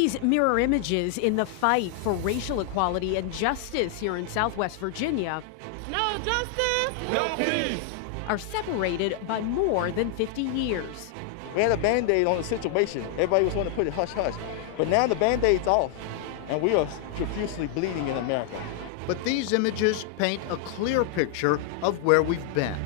These mirror images in the fight for racial equality and justice here in Southwest Virginia No justice, no peace, are separated by more than 50 years. We had a Band-Aid on the situation. Everybody was wanting to put it hush-hush. But now the Band-Aid's off, and we are profusely bleeding in America. But these images paint a clear picture of where we've been.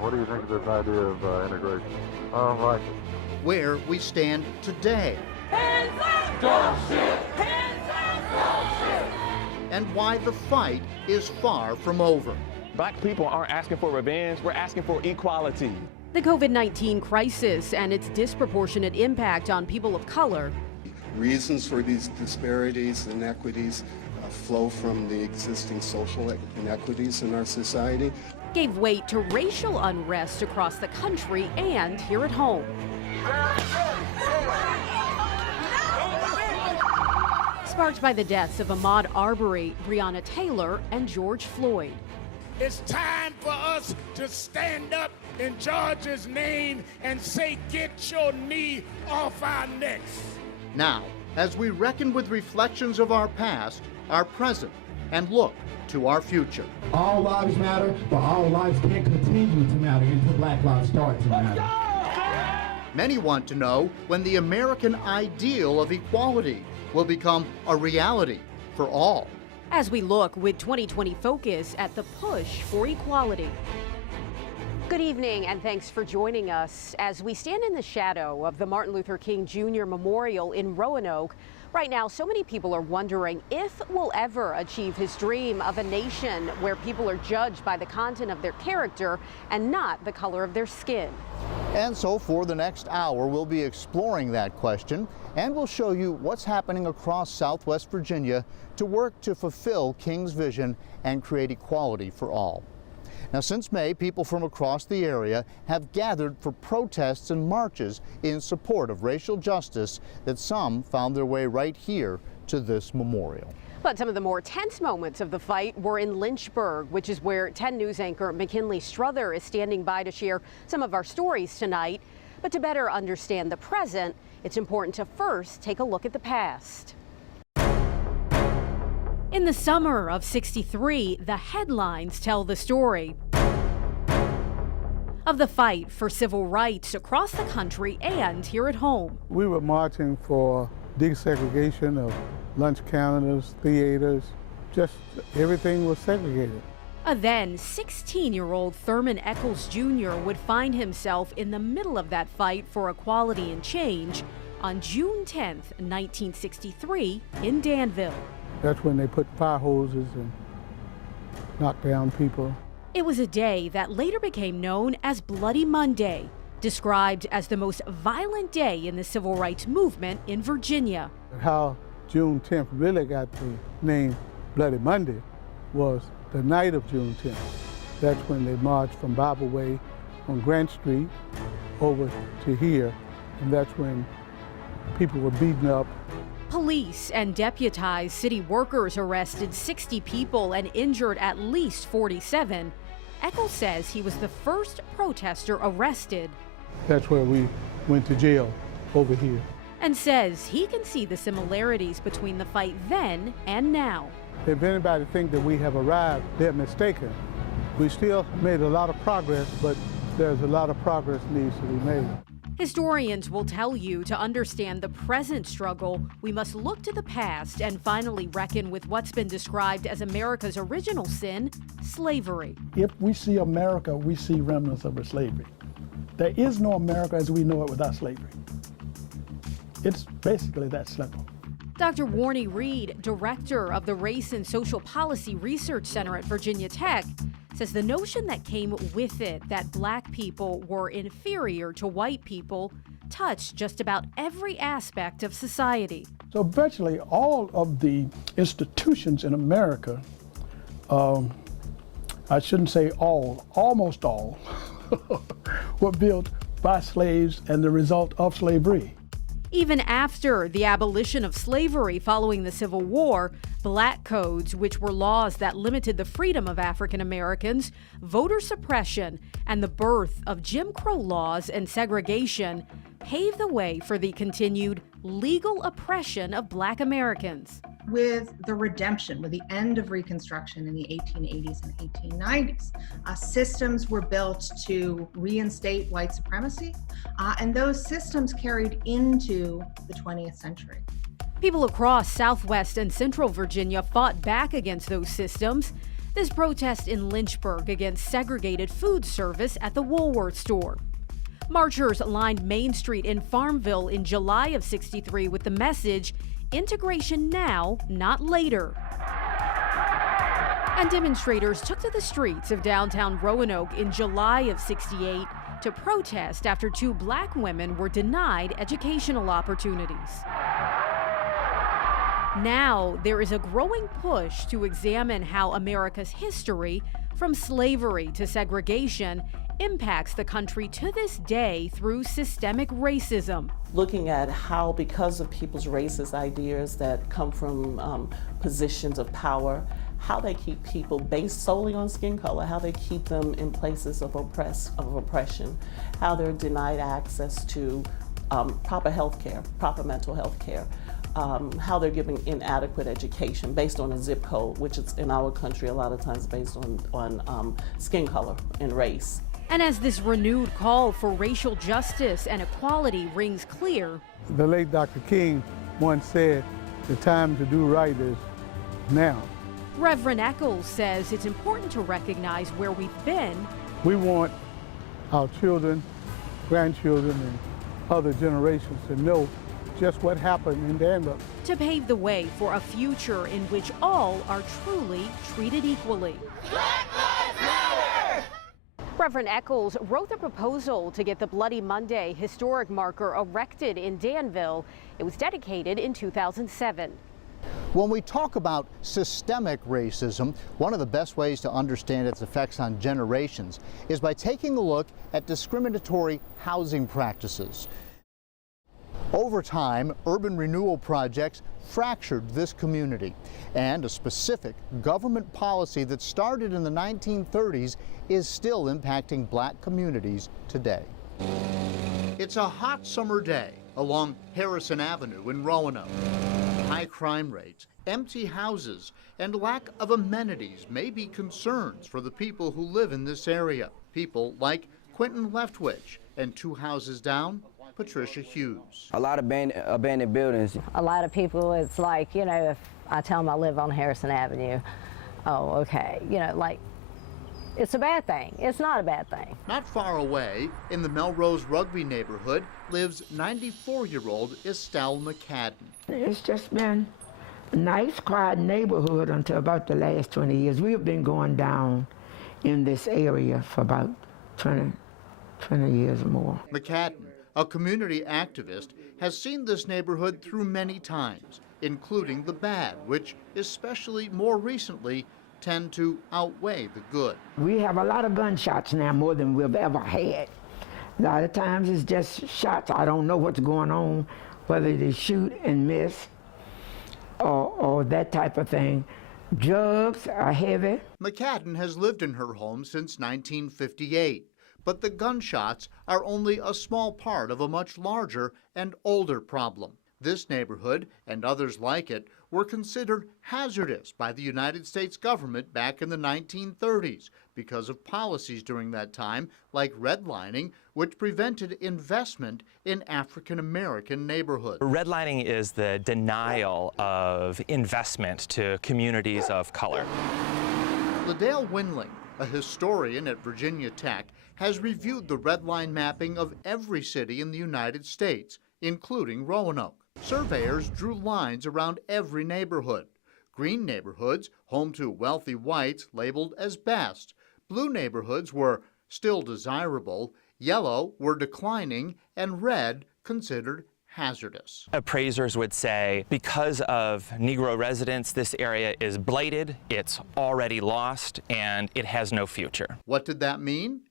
What do you think of this idea of integration? I don't like it. Where we stand today. hands up, don't shoot, hands up, don't shoot. And why the fight is far from over. Black people aren't asking for revenge, we're asking for equality. The COVID-19 crisis and its disproportionate impact on people of color. Reasons for these disparities and inequities flow from the existing social inequities in our society. Gave weight to racial unrest across the country and here at home. Sparked by the deaths of Ahmaud Arbery, Breonna Taylor, and George Floyd. It's time for us to stand up in George's name and say, get your knee off our necks. Now, as we reckon with reflections of our past, our present, and look to our future. All lives matter, but all lives can't continue to matter until Black lives start to matter. Many want to know when the American ideal of equality will become a reality for all. As we look with 2020 focus at the push for equality. Good evening and thanks for joining us as we stand in the shadow of the Martin Luther King Jr. Memorial in Roanoke. Right now, so many people are wondering if we'll ever achieve his dream of a nation where people are judged by the content of their character and not the color of their skin. And so for the next hour, we'll be exploring that question, and we'll show you what's happening across Southwest Virginia to work to fulfill King's vision and create equality for all. Now, since May, people from across the area have gathered for protests and marches in support of racial justice that some found their way right here to this memorial. But some of the more tense moments of the fight were in Lynchburg, which is where 10 News anchor McKinley Strother is standing by to share some of our stories tonight. But to better understand the present, it's important to first take a look at the past. In the summer of '63, the headlines tell the story of the fight for civil rights across the country and here at home. We were marching for desegregation of lunch counters, theaters, just everything was segregated. A then 16-year-old Thurman Eccles Jr. would find himself in the middle of that fight for equality and change on June 10th, 1963 in Danville. That's when they put fire hoses and knocked down people. It was a day that later became known as Bloody Monday, described as the most violent day in the civil rights movement in Virginia. How June 10th really got the name Bloody Monday was the night of June 10th. That's when they marched from Bible Way on Grant Street over to here, and that's when people were beaten up. Police and deputized city workers arrested 60 people and injured at least 47. Eccles says he was the first protester arrested. That's where we went to jail, over here. And says he can see the similarities between the fight then and now. If anybody thinks that we have arrived, they're mistaken. We still made a lot of progress, but there's a lot of progress needs to be made. Historians will tell you to understand the present struggle, we must look to the past and finally reckon with what's been described as America's original sin, slavery. If we see America, we see remnants of slavery. There is no America as we know it without slavery. It's basically that simple. Dr. Warnie Reed, director of the Race and Social Policy Research Center at Virginia Tech, says the notion that came with it, that black people were inferior to white people, touched just about every aspect of society. So virtually all of the institutions in America, I shouldn't say all, almost all, were built by slaves and the result of slavery. Even after the abolition of slavery following the Civil War, black codes, which were laws that limited the freedom of African Americans, voter suppression, and the birth of Jim Crow laws and segregation, paved the way for the continued legal oppression of Black Americans. With the redemption, with the end of Reconstruction in the 1880s and 1890s, systems were built to reinstate white supremacy, and those systems carried into the 20th century. People across Southwest and Central Virginia fought back against those systems. This protest in Lynchburg against segregated food service at the Woolworth store. Marchers lined Main Street in Farmville in July of '63 with the message, "Integration now, not later." And demonstrators took to the streets of downtown Roanoke in July of '68 to protest after 2 Black women were denied educational opportunities. Now, there is a growing push to examine how America's history, from slavery to segregation, impacts the country to this day through systemic racism. Looking at how, because of people's racist ideas that come from positions of power, how they keep people based solely on skin color, how they keep them in places of oppression, how they're denied access to proper health care, proper mental health care, how they're giving inadequate education based on a zip code, which is in our country a lot of times based on skin color and race. And as this renewed call for racial justice and equality rings clear, The late Dr. King once said, the time to do right is now. Reverend Eccles says it's important to recognize where we've been. We want our children, grandchildren, and other generations to know just what happened in Danville. To pave the way for a future in which all are truly treated equally. Black Lives Matter! Reverend Eccles wrote the proposal to get the Bloody Monday historic marker erected in Danville. It was dedicated in 2007. When we talk about systemic racism, one of the best ways to understand its effects on generations is by taking a look at discriminatory housing practices. Over time, urban renewal projects fractured this community, and a specific government policy that started in the 1930s is still impacting Black communities today. It's a hot summer day along Harrison Avenue in Roanoke. High crime rates, empty houses, and lack of amenities may be concerns for the people who live in this area. People like Quentin Leftwich, and 2 houses down, Patricia Hughes. A lot of abandoned buildings. A lot of people, it's like, you know, if I tell them I live on Harrison Avenue, oh, okay, you know, like, it's a bad thing. It's not a bad thing. Not far away, in the Melrose Rugby neighborhood, lives 94-year-old Estelle McCadden. It's just been a nice, quiet neighborhood until about the last 20 years. We have been going down in this area for about 20 years or more. McCadden, a community activist, has seen this neighborhood through many times, including the bad, which, especially more recently, tend to outweigh the good. We have a lot of gunshots now, more than we've ever had. A lot of times it's just shots. I don't know what's going on, whether they shoot and miss or that type of thing. Drugs are heavy. McCadden has lived in her home since 1958. But the gunshots are only a small part of a much larger and older problem. This neighborhood, and others like it, were considered hazardous by the United States government back in the 1930s because of policies during that time, like redlining, which prevented investment in African American neighborhoods. Redlining is the denial of investment to communities of color. Liddell Winling, a historian at Virginia Tech, has reviewed the red line mapping of every city in the United States, including Roanoke. Surveyors drew lines around every neighborhood. Green neighborhoods, home to wealthy whites, labeled as best. Blue neighborhoods were still desirable, yellow were declining, and red considered hazardous. Appraisers would say, because of Negro residents, this area is blighted, it's already lost, and it has no future. What did that mean?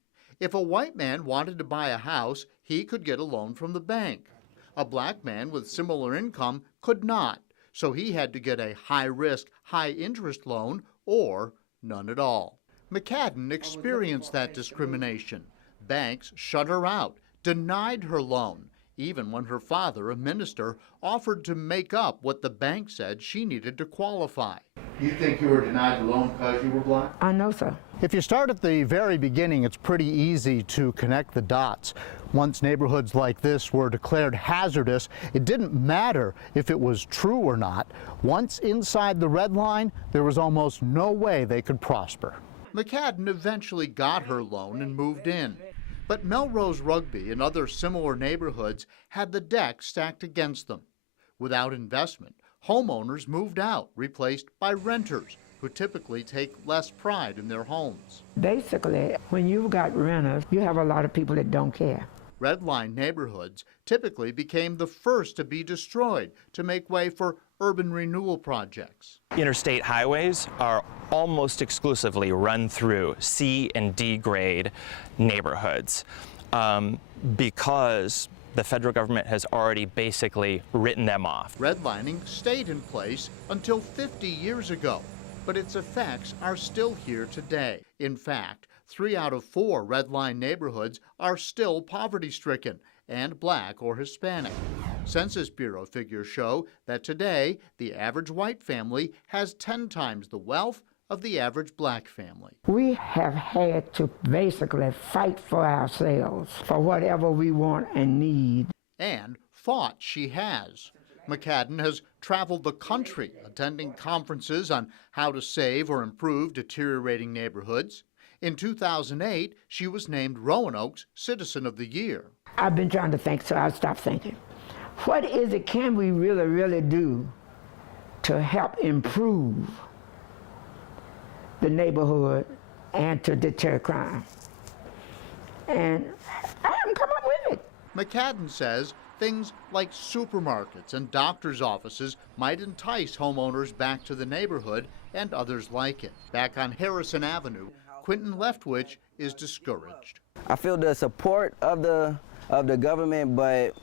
If a white man wanted to buy a house, he could get a loan from the bank. A black man with similar income could not, so he had to get a high-risk, high-interest loan or none at all. McCadden experienced that discrimination. Banks shut her out, denied her loan, even when her father, a minister, offered to make up what the bank said she needed to qualify. You think you were denied the loan because you were black? I know so. If you start at the very beginning, it's pretty easy to connect the dots. Once neighborhoods like this were declared hazardous, it didn't matter if it was true or not. Once inside the red line, there was almost no way they could prosper. McCadden eventually got her loan and moved in. But Melrose Rugby and other similar neighborhoods had the deck stacked against them. Without investment, homeowners moved out, replaced by renters who typically take less pride in their homes. Basically, when you've got renters, you have a lot of people that don't care. Redline neighborhoods typically became the first to be destroyed to make way for urban renewal projects. Interstate highways are almost exclusively run through C and D grade neighborhoods because the federal government has already basically written them off. Redlining stayed in place until 50 years ago, but its effects are still here today. In fact, 3 out of 4 redline neighborhoods are still poverty-stricken and black or Hispanic. Census Bureau figures show that today the average white family has 10 times the wealth of the average black family. We have had to basically fight for ourselves, for whatever we want and need. And fought she has. McCadden has traveled the country, attending conferences on how to save or improve deteriorating neighborhoods. In 2008, she was named Roanoke's Citizen of the Year. I've been trying to think, so I stopped thinking. What is it can we really do to help improve the neighborhood and to deter crime? And I haven't come up with it. McCadden says things like supermarkets and doctor's offices might entice homeowners back to the neighborhood and others like it. Back on Harrison Avenue, Quentin Leftwich is discouraged. I feel the support of the government, but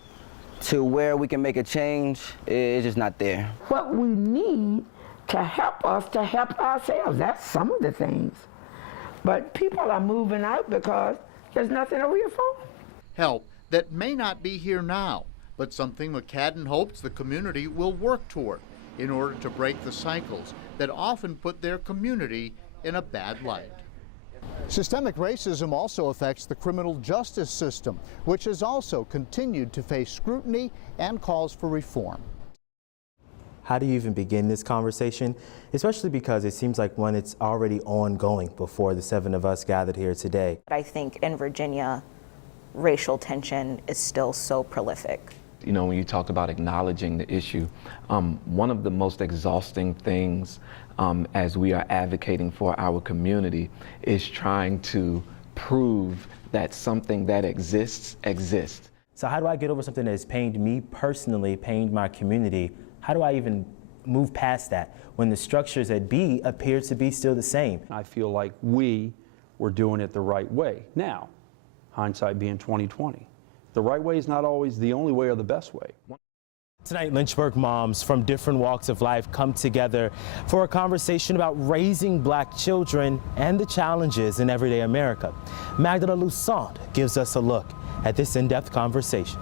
to where we can make a change, it's just not there. What we need to help us to help ourselves, that's some of the things. But people are moving out because there's nothing over here for them. Help that may not be here now, but something McCadden hopes the community will work toward in order to break the cycles that often put their community in a bad light. Systemic racism also affects the criminal justice system, which has also continued to face scrutiny and calls for reform. How do you even begin this conversation? Especially because it seems like one it's already ongoing before the 7 of us gathered here today. I think in Virginia, racial tension is still so prolific. You know, when you talk about acknowledging the issue, one of the most exhausting things as we are advocating for our community is trying to prove that something that exists. So how do I get over something that has pained me personally, pained my community? How do I even move past that when the structures at B appear to be still the same? I feel like we were doing it the right way. Now, hindsight being 20/20. The right way is not always the only way or the best way. Tonight, Lynchburg moms from different walks of life come together for a conversation about raising black children and the challenges in everyday America. Magdala Lusant gives us a look at this in-depth conversation.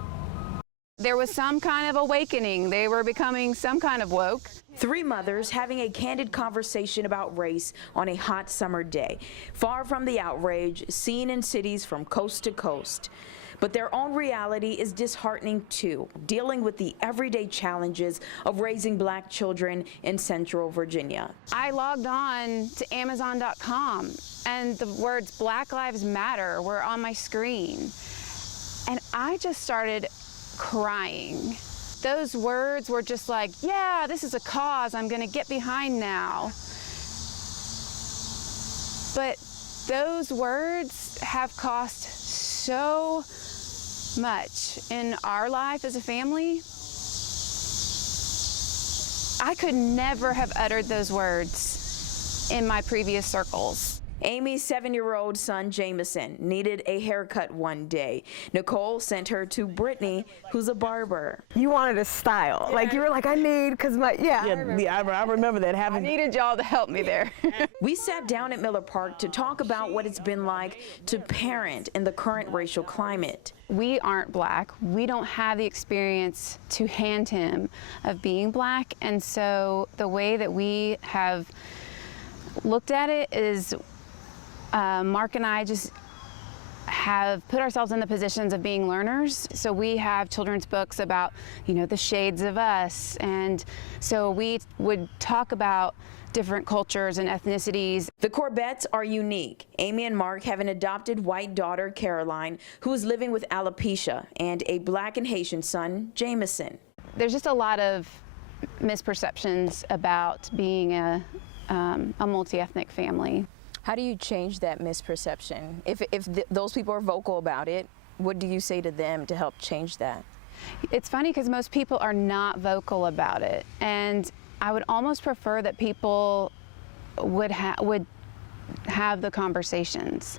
There was some kind of awakening. They were becoming some kind of woke. 3 mothers having a candid conversation about race on a hot summer day, far from the outrage seen in cities from coast to coast. But their own reality is disheartening too, dealing with the everyday challenges of raising black children in Central Virginia. I logged on to Amazon.com and the words Black Lives Matter were on my screen. And I just started crying. Those words were just like, yeah, this is a cause I'm gonna get behind now. But those words have cost so much in our life as a family. I could never have uttered those words in my previous circles. Amy's 7-year-old son, Jameson, needed a haircut one day. Nicole sent her to Brittany, who's a barber. You wanted a style. Yeah. Like, you were like, I need, because I remember that having. I needed y'all to help me there. We sat down at Miller Park to talk about what it's been like to parent in the current racial climate. We aren't black. We don't have the experience to hand him of being black, and so the way that we have looked at it is Mark and I just have put ourselves in the positions of being learners. So we have children's books about, the shades of us. And so we would talk about different cultures and ethnicities. The Corbettes are unique. Amy and Mark have an adopted white daughter, Caroline, who is living with alopecia, and a black and Haitian son, Jameson. There's just a lot of misperceptions about being a multi-ethnic family. How do you change that misperception? If those people are vocal about it, what do you say to them to help change that? It's funny because most people are not vocal about it, and I would almost prefer that people would have the conversations.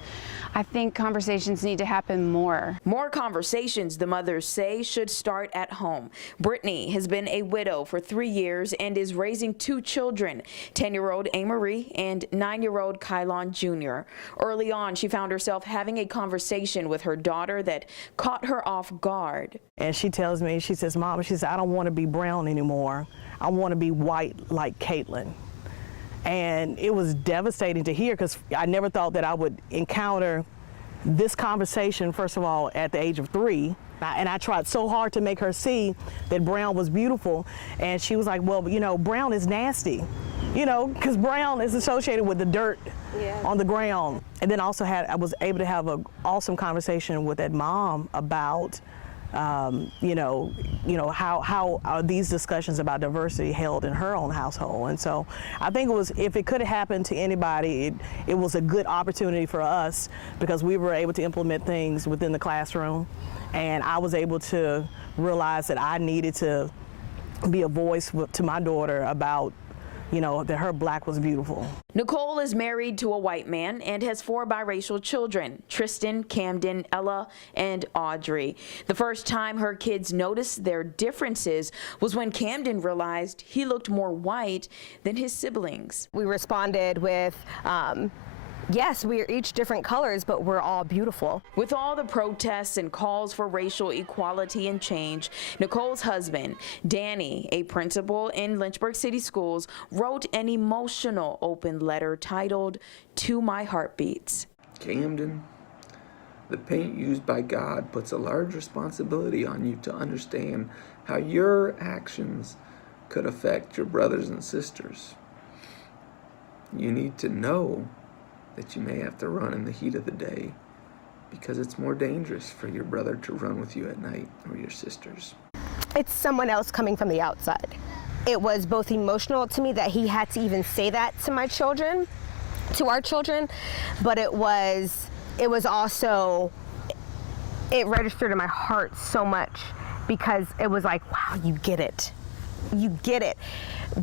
I think conversations need to happen more. More conversations, the mothers say, should start at home. Brittany has been a widow for 3 years and is raising 2 children, 10-year-old Amarie and 9-year-old Kylon Jr. Early on, she found herself having a conversation with her daughter that caught her off guard. And she tells me, she says, Mom, she says, I don't want to be brown anymore. I want to be white like Caitlin. And it was devastating to hear because I never thought that I would encounter this conversation, first of all, at the age of 3. And I tried so hard to make her see that brown was beautiful. And she was like, well, brown is nasty, because brown is associated with the dirt on the ground. And then also I was able to have an awesome conversation with that mom about how are these discussions about diversity held in her own household. And so I think if it could have happened to anybody, it was a good opportunity for us because we were able to implement things within the classroom, and I was able to realize that I needed to be a voice to my daughter about that her black was beautiful. Nicole is married to a white man and has 4 biracial children, Tristan, Camden, Ella, and Audrey. The first time her kids noticed their differences was when Camden realized he looked more white than his siblings. We responded with, yes, we are each different colors, but we're all beautiful. With all the protests and calls for racial equality and change, Nicole's husband, Danny, a principal in Lynchburg City Schools, wrote an emotional open letter titled, "To My Heartbeats." Camden, the paint used by God puts a large responsibility on you to understand how your actions could affect your brothers and sisters. You need to know that you may have to run in the heat of the day because it's more dangerous for your brother to run with you at night or your sisters. It's someone else coming from the outside. It was both emotional to me that he had to even say that to my children, to our children, but it was also, it registered in my heart so much because it was like, wow, you get it. You get it.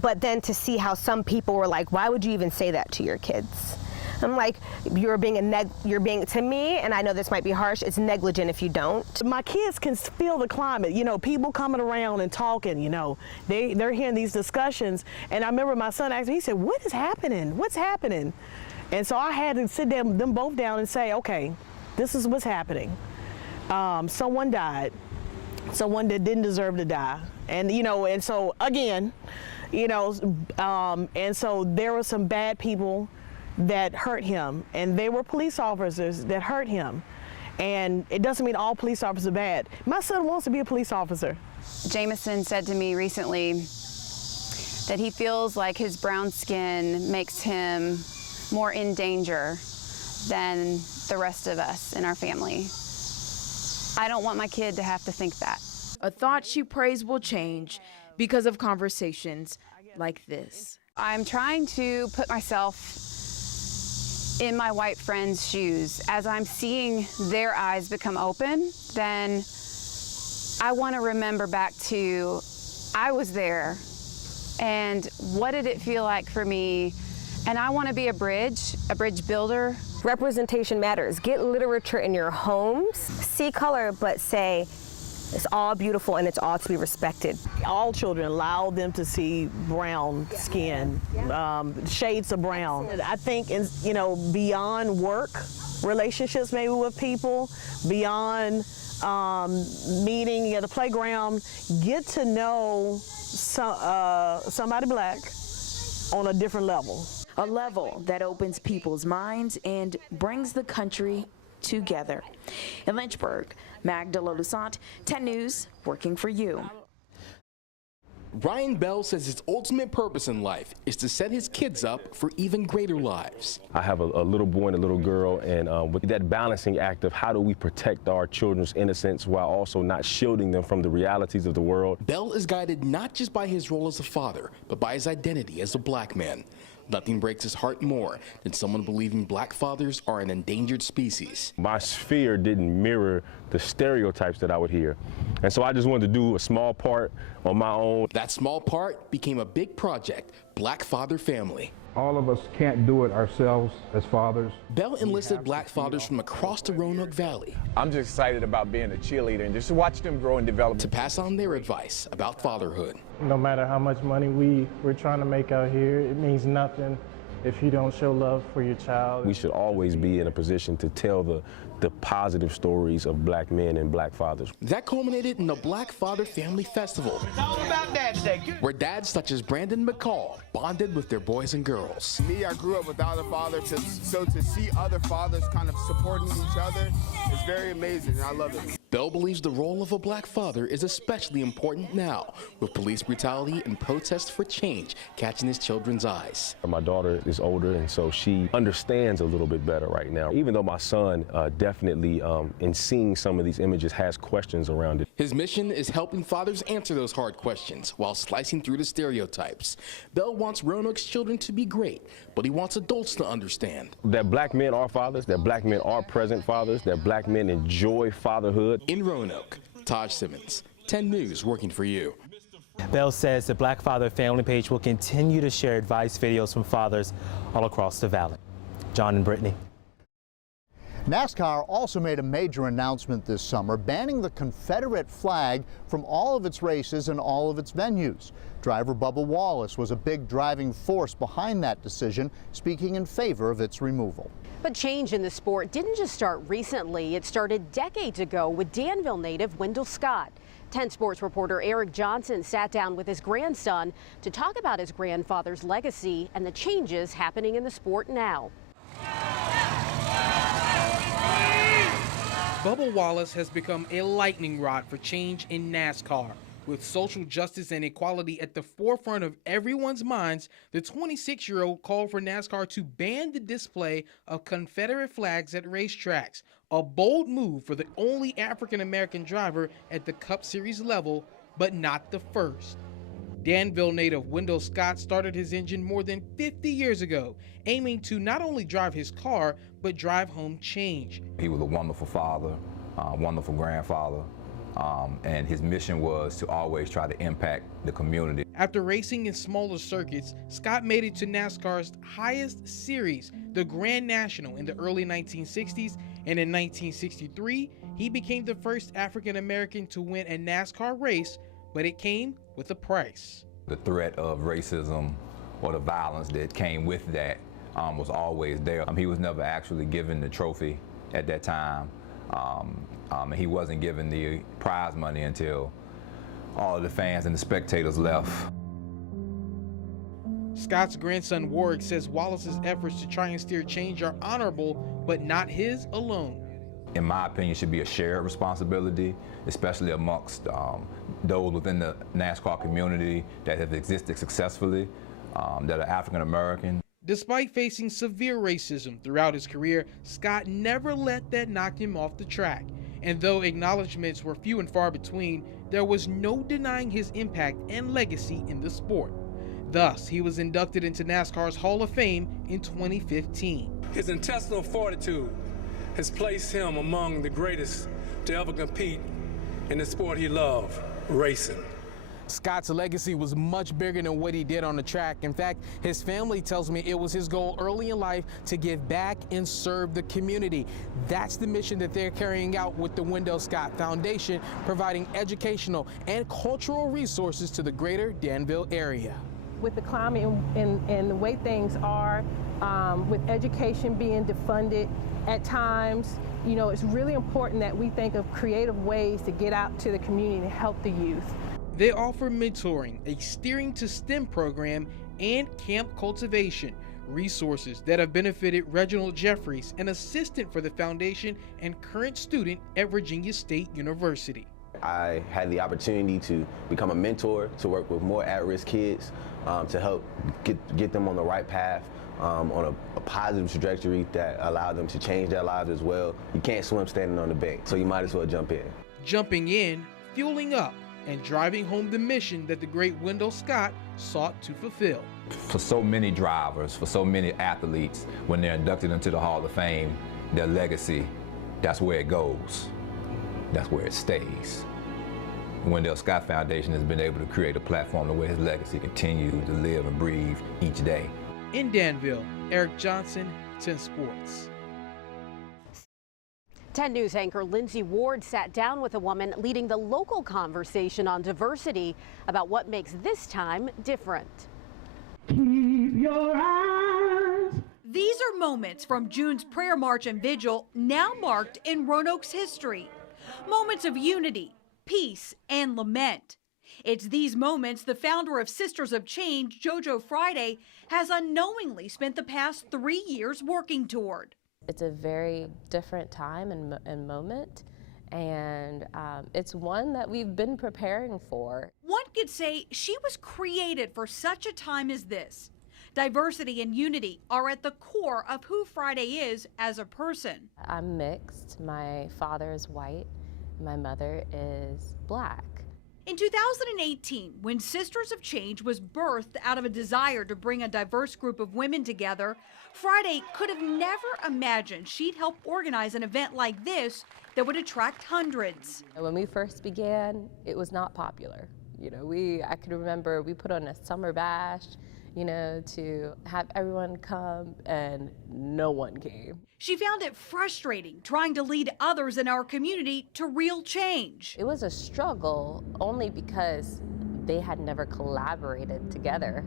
But then to see how some people were like, why would you even say that to your kids? I'm like, you're being to me, and I know this might be harsh, it's negligent if you don't. My kids can feel the climate, people coming around and talking, they're hearing these discussions. And I remember my son asked me, he said, what is happening? What's happening? And so I had to sit them both down and say, okay, this is what's happening. Someone died, someone that didn't deserve to die. And, and so again, and so there were some bad people that hurt him, and they were police officers that hurt him. And it doesn't mean all police officers are bad. My son wants to be a police officer. Jameson said to me recently that he feels like his brown skin makes him more in danger than the rest of us in our family. I don't want my kid to have to think that. A thought she prays will change because of conversations like this. I'm trying to put myself in my white friends' shoes. As I'm seeing their eyes become open, then I want to remember back to I was there, and what did it feel like for me And I want to be a bridge builder. Representation matters. Get literature in your homes. See color, but say it's all beautiful and it's all to be respected. All children, allow them to see brown skin, shades of brown. I think, beyond work, relationships maybe with people, beyond meeting at the playground, get to know somebody black on a different level. A level that opens people's minds and brings the country together. In Lynchburg, Magdala Lusant, 10 News, working for you. Ryan Bell says his ultimate purpose in life is to set his kids up for even greater lives. I have a little boy and a little girl, and with that balancing act of how do we protect our children's innocence while also not shielding them from the realities of the world. Bell is guided not just by his role as a father, but by his identity as a black man. Nothing breaks his heart more than someone believing black fathers are an endangered species. My sphere didn't mirror the stereotypes that I would hear. And so I just wanted to do a small part on my own. That small part became a big project, Black Father Family. All of us can't do it ourselves as fathers. Bell enlisted black fathers from across the Roanoke Valley. I'm just excited about being a cheerleader and just watch them grow and develop. To pass on their advice about fatherhood. No matter how much money we're trying to make out here, it means nothing if you don't show love for your child. We should always be in a position to tell the positive stories of black men and black fathers. That culminated in the Black Father Family Festival, where dads such as Brandon McCall bonded with their boys and girls. Me, I grew up without a father, so to see other fathers kind of supporting each other is very amazing, and I love it. Bell believes the role of a black father is especially important now, with police brutality and protests for change catching his children's eyes. My daughter is older, and so she understands a little bit better right now, even though my son definitely, in seeing some of these images, has questions around it. His mission is helping fathers answer those hard questions while slicing through the stereotypes. Bell wants Roanoke's children to be great, but he wants adults to understand that black men are fathers, that black men are present fathers, that black men enjoy fatherhood. In Roanoke, Taj Simmons, 10 News, working for you. Bell says the Black Father Family page will continue to share advice videos from fathers all across the valley. John and Brittany. NASCAR also made a major announcement this summer, banning the Confederate flag from all of its races and all of its venues. Driver Bubba Wallace was a big driving force behind that decision, speaking in favor of its removal. But change in the sport didn't just start recently. It started decades ago with Danville native Wendell Scott. 10 Sports reporter Eric Johnson sat down with his grandson to talk about his grandfather's legacy and the changes happening in the sport now. Bubba Wallace has become a lightning rod for change in NASCAR. With social justice and equality at the forefront of everyone's minds, the 26-year-old called for NASCAR to ban the display of Confederate flags at racetracks, a bold move for the only African-American driver at the Cup Series level, but not the first. Danville native Wendell Scott started his engine more than 50 years ago, aiming to not only drive his car, but drive home change. He was a wonderful father, wonderful grandfather. And his mission was to always try to impact the community. After racing in smaller circuits, Scott made it to NASCAR's highest series, the Grand National, in the early 1960s, and in 1963, he became the first African American to win a NASCAR race, but it came with a price. The threat of racism or the violence that came with that was always there. He was never actually given the trophy at that time. He wasn't given the prize money until all of the fans and the spectators left. Scott's grandson Warwick says Wallace's efforts to try and steer change are honorable, but not his alone. In my opinion, it should be a shared responsibility, especially amongst those within the NASCAR community that have existed successfully, that are African American. Despite facing severe racism throughout his career, Scott never let that knock him off the track. And though acknowledgments were few and far between, there was no denying his impact and legacy in the sport. Thus, he was inducted into NASCAR's Hall of Fame in 2015. His intestinal fortitude has placed him among the greatest to ever compete in the sport he loved, racing. Scott's legacy was much bigger than what he did on the track. In fact, his family tells me it was his goal early in life to give back and serve the community. That's the mission that they're carrying out with the Wendell Scott Foundation, providing educational and cultural resources to the greater Danville area. With the climate and the way things are, with education being defunded at times, you know, it's really important that we think of creative ways to get out to the community and help the youth. They offer mentoring, a steering to STEM program, and camp cultivation, resources that have benefited Reginald Jeffries, an assistant for the foundation and current student at Virginia State University. I had the opportunity to become a mentor, to work with more at-risk kids, to help get them on the right path, on a positive trajectory that allowed them to change their lives as well. You can't swim standing on the bank, so you might as well jump in. Jumping in, fueling up, and driving home the mission that the great Wendell Scott sought to fulfill. For so many drivers, for so many athletes, when they're inducted into the Hall of Fame, their legacy, that's where it goes. That's where it stays. The Wendell Scott Foundation has been able to create a platform where his legacy continues to live and breathe each day. In Danville, Eric Johnson, 10 Sports. 10 News anchor Lindsay Ward sat down with a woman leading the local conversation on diversity about what makes this time different. Keep your eyes. These are moments from June's prayer march and vigil, now marked in Roanoke's history. Moments of unity, peace, and lament. It's these moments the founder of Sisters of Change, JoJo Friday, has unknowingly spent the past 3 years working toward. It's a very different time and moment, and it's one that we've been preparing for. One could say she was created for such a time as this. Diversity and unity are at the core of who Friday is as a person. I'm mixed. My father is white. My mother is Black. In 2018, when Sisters of Change was birthed out of a desire to bring a diverse group of women together, Friday could have never imagined she'd help organize an event like this that would attract hundreds. When we first began, it was not popular. You know, I could remember we put on a summer bash, you know, to have everyone come, and no one came. She found it frustrating trying to lead others in our community to real change. It was a struggle only because they had never collaborated together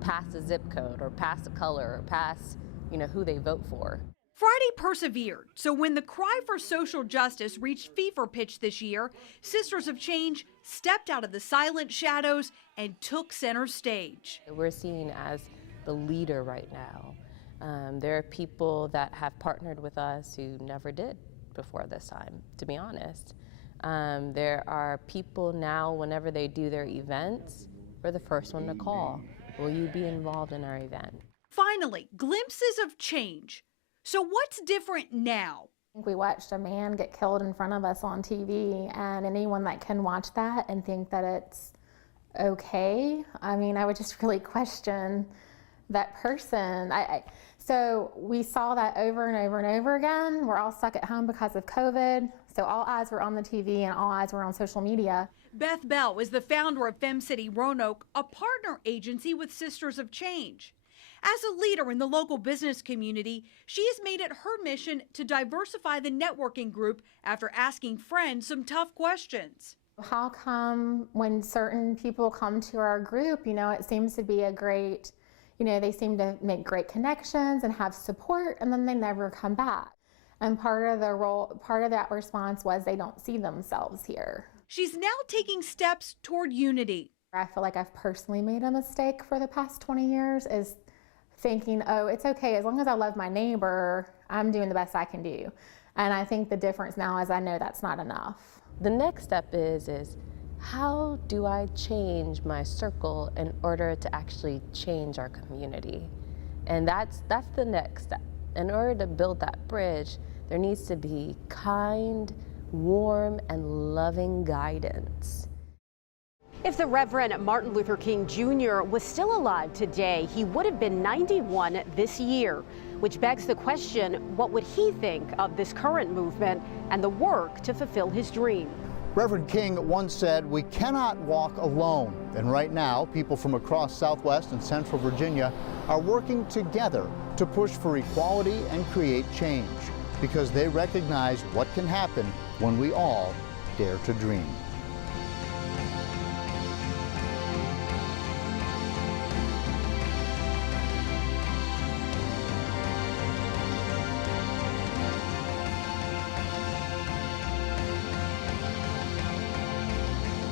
past a zip code or past a color or past, you know, who they vote for. Friday persevered, so when the cry for social justice reached fever pitch this year, Sisters of Change stepped out of the silent shadows and took center stage. We're seen as the leader right now. There are people that have partnered with us who never did before this time, to be honest. There are people now, whenever they do their events, we're the first one to call. Will you be involved in our event? Finally, glimpses of change. So what's different now? We watched a man get killed in front of us on TV, and anyone that can watch that and think that it's okay, I mean, I would just really question that person. So we saw that over and over and over again. We're all stuck at home because of COVID, so all eyes were on the TV and all eyes were on social media. Beth Bell is the founder of Fem City Roanoke, a partner agency with Sisters of Change. As a leader in the local business community, she has made it her mission to diversify the networking group after asking friends some tough questions. How come when certain people come to our group, you know, it seems to be a great, you know, they seem to make great connections and have support, and then they never come back. And part of that response was they don't see themselves here. She's now taking steps toward unity. I feel like I've personally made a mistake for the past 20 years is thinking, oh, it's okay, as long as I love my neighbor, I'm doing the best I can do. And I think the difference now is I know that's not enough. The next step is how do I change my circle in order to actually change our community? And that's the next step. In order to build that bridge, there needs to be kind, warm, and loving guidance. If the Reverend Martin Luther King Jr. was still alive today, he would have been 91 this year, which begs the question, what would he think of this current movement and the work to fulfill his dream? Reverend King once said, "We cannot walk alone." And right now, people from across Southwest and Central Virginia are working together to push for equality and create change, because they recognize what can happen when we all dare to dream.